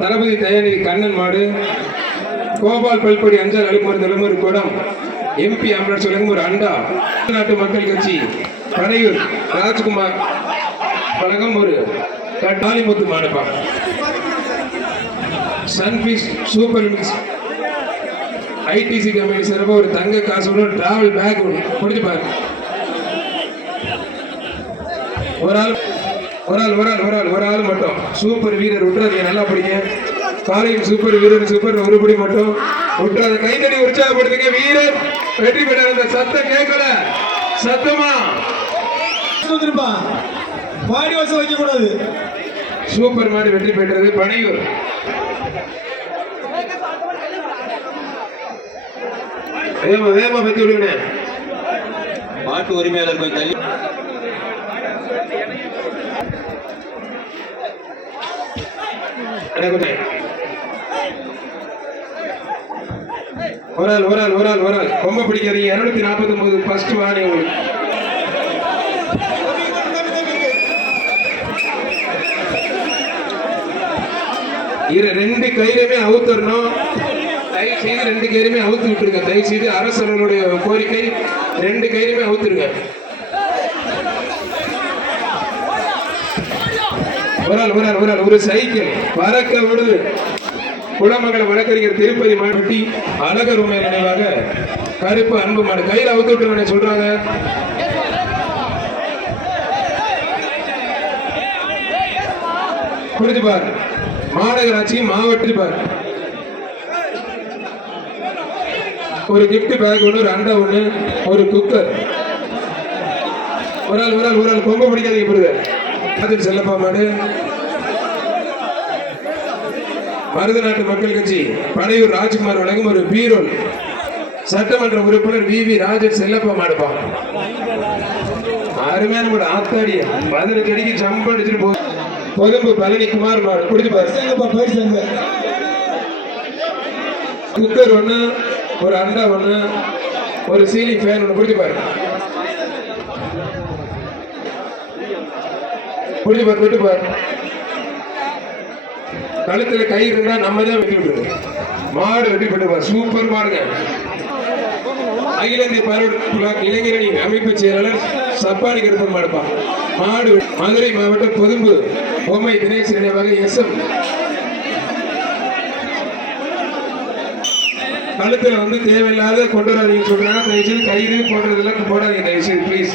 தளபதி தயாநிதி கண்ணன் மாடு கோபால் பல்படி அஞ்சல் அலுமர் தலைமுறை குடம் எம்பி அமரர் சொல்லுங்க ஒரு அண்டா. நாட்டு மக்கள் கட்சி படையூர் ராஜ்குமார் பழகம் ஒரு காளிமுத்து மாடுப்பா. Sunfish super mix ITC company சார்பாக ஒரு தங்க காசு ஒன்று டிராவல் பேக் ஒன்று முடிஞ்சு பாருங்க. ஒரு ஆள் ஒரு ஆள் ஒரு ஆள் ஒரு ஆள் ஒரு ஆள் மட்டும். சூப்பர் வீரர் விட்டுறாதீங்க நல்லா படிங்க. காலையில் சூப்பர் வீரர் சூப்பர் ஒருபடி மட்டும். விட்டுறாத கைத்தடி உற்சாகப்படுத்துங்க. வீரர் வெற்றி பெற்ற அந்த சத்தம் கேட்கல. சத்தமா? வந்துருப்பா பாடி வாசல் வைக்க கூடாது சூப்பர் மாடு வெற்றி பெற்றது. பனையூர். வேகமா வேகமா பத்தி விடுங்க மாட்டு உரிமையாளர் கொஞ்சம் தள்ளி. ஒரு ஆள் ஒரு ஆள் ஒரு ஆள் ஒரு ஆள். ரொம்ப பிடிக்காதீங்க. இருநூத்தி நாற்பத்தி ஒன்பது ஃபர்ஸ்ட் வாணி உங்களுக்கு. இரு ரெண்டு கையிலுமே அவுத்தரணும். தயவு செய்து ரெண்டு கையிலுமே அவுத்து விட்டுருங்க. தயவு செய்து அரசர்களுடைய கோரிக்கை ரெண்டு கையிலுமே அவுத்துருங்க. ஒரு ஆள் ஒரு ஒரு ஆள் ஒரு சைக்கிள். பறக்க விடுது. குளமங்கலம் வழக்கறிஞர் திருப்பதி மாவட்டி அழகர் உண்மை நினைவாக கருப்பு அன்பு மாடு. கையில் அவுத்து விட்டுருங்க சொல்றாங்க. புரிஞ்சுப்பார் மாநகராட்சி மாவட்டிப்பார் ஒரு கிஃப்ட் பேக் ஒன்று ஒரு அண்டை ஒன்று ஒரு குக்கர் ஒரு ஆள் ஒரு ஆள் ஒரு ஆள் கொம்ப பிடிக்காதீங்க புரியுது? அதில் செல்லப்பா மாடு. மருத நாட்டு மக்கள் கட்சி படையூர் ராஜ்குமார் வழங்கும் ஒரு பீரோல். சட்டமன்ற உறுப்பினர் வி வி ராஜன் செல்லப்பா மாடுப்பா. அருமையான மாடு ஆத்தாடி. பதினஞ்சு அடிக்கு ஜம்ப் அடிச்சுட்டு போ கொழும்பு பழனி குமார் மாடு. குடிச்சு குக்கர் ஒண்ணு ஒரு அண்டா ஒண்ணு ஒரு சீலிங் ஃபேன் ஒண்ணு பிடிச்சு பாரு. பிடிச்சு பார் விட்டு பார் கழுத்துல கை இருந்தா நம்ம தான் வெட்டி விட்டுருவோம். மாடு வெட்டி போட்டு சூப்பர் மாடுங்க. அகில இந்திய பருவ இளைஞரணி அமைப்பு செயலாளர் சப்பாடி கருப்பன் மாடுப்பா. மாடு மதுரை மாவட்டம் பொதும்பு. பொம்மை தினேஷ் நினைவாக எஸ் எம். கழுத்துல வந்து தேவையில்லாத கொண்டு வராதீங்க சொல்றாங்க. தயவுசெய்து கயிறு போடுறதெல்லாம் போடாதீங்க தயவுசெய்து ப்ளீஸ்